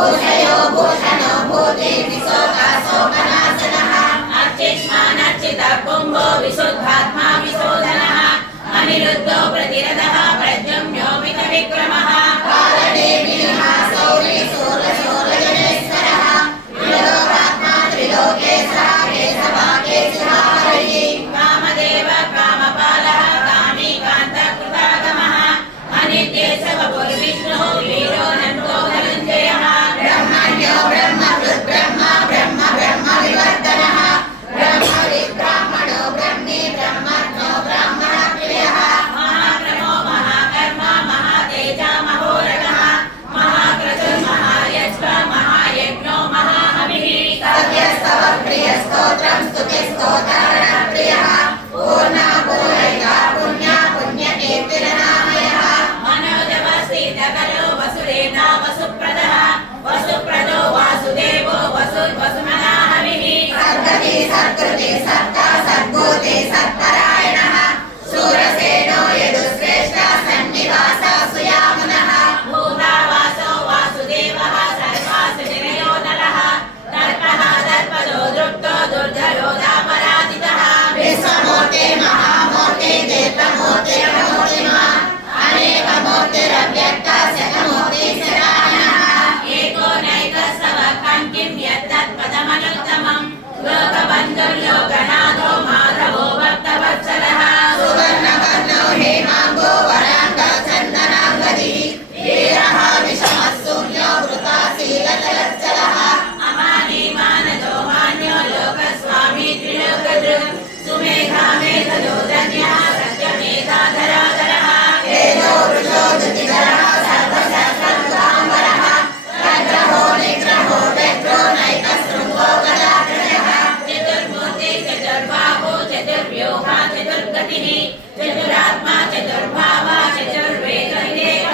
भूषयो भूषणो भूति विशोकाशोकनाशनः अर्चिष्मानर्चितः कुम्भो विशुद्धात्मा विशोधनः अनिरुद्धो प्रतिरथः प्रद्युम्नो मितविक्रमः कारणे मीनहासो शूरशूरजनेश्वरः त्रिलोकात्मा त्रिलोकेशः केशवाकेशः कामदेव कामपालः कामी कान्तकृतागमः अनित्येशवपुर्विष्णुः वीरो नन्दो धनञ्जयः ब्रह्मण्यो ब्रह्मकृत् ब्रह्म ब्रह्म ब्रह्म विवर्धनः ब्रह्मणो ब्रह्मी ब्रह्मज्ञो ब्राह्मणप्रियः महाक्रमो महाकर्म महातेजा महोरगः महाक्रतुर्महायज्ञ महायज्ञो महाहविः सव्यस्तव प्रियस्तोत्रं स्तुतिस्तोत्रप्रियः पूर्णा पूरयिता पुण्या पुण्यकीर्तिरनामयः मनोजवस्थितकरो वसुदेता वसुप्रदः वसुप्रदो वासुदेवो वसुर्वसुमनाहविः सद्गति सत्कृति सत्ता सद्भूति सत्परायणः शूरसेनो यदुश्रेष्ठः सन्निवासः सुयामुनः भूतावासो वासुदेवः सर्वासुजनयो नरः दर्पः दर्पदो दृप्तो दुर्धरो दापराजितः विश्वमूर्ति महामूर्ति दीर्घमूर्तिरमूर्तिमान् अनेकमूर्तिरव्यक्तः शतमूर्ति शतानः एको नैकस्तवकं किं यत्तत्पदमनुत्तमम् लोकबन्धुर्लोकनाथो माधवो भक्तवत्सलः सुवर्णवर्णो हेमाङ्गो वराङ्गः चन्दनाङ्गदिः वीरः विषमः शून्यो वृताशीलचलच्चलः अमानी मानदो मान्यो लोकस्वामी त्रिलोकदृक् सुमेधा मेधदो धन्यः सत्यमेधाधराधरः वेदो वृषो धृतिधरः सर्वशास्त्रकृताम्बरः प्रग्रहो निग्रहो व्यग्रो नैकशृङ्गो गदाधरः चतुर्मूर्ति चतुर्बाहो चतुर्व्यूहा चतुर्गतिः चतुरात्मा चतुर्भावा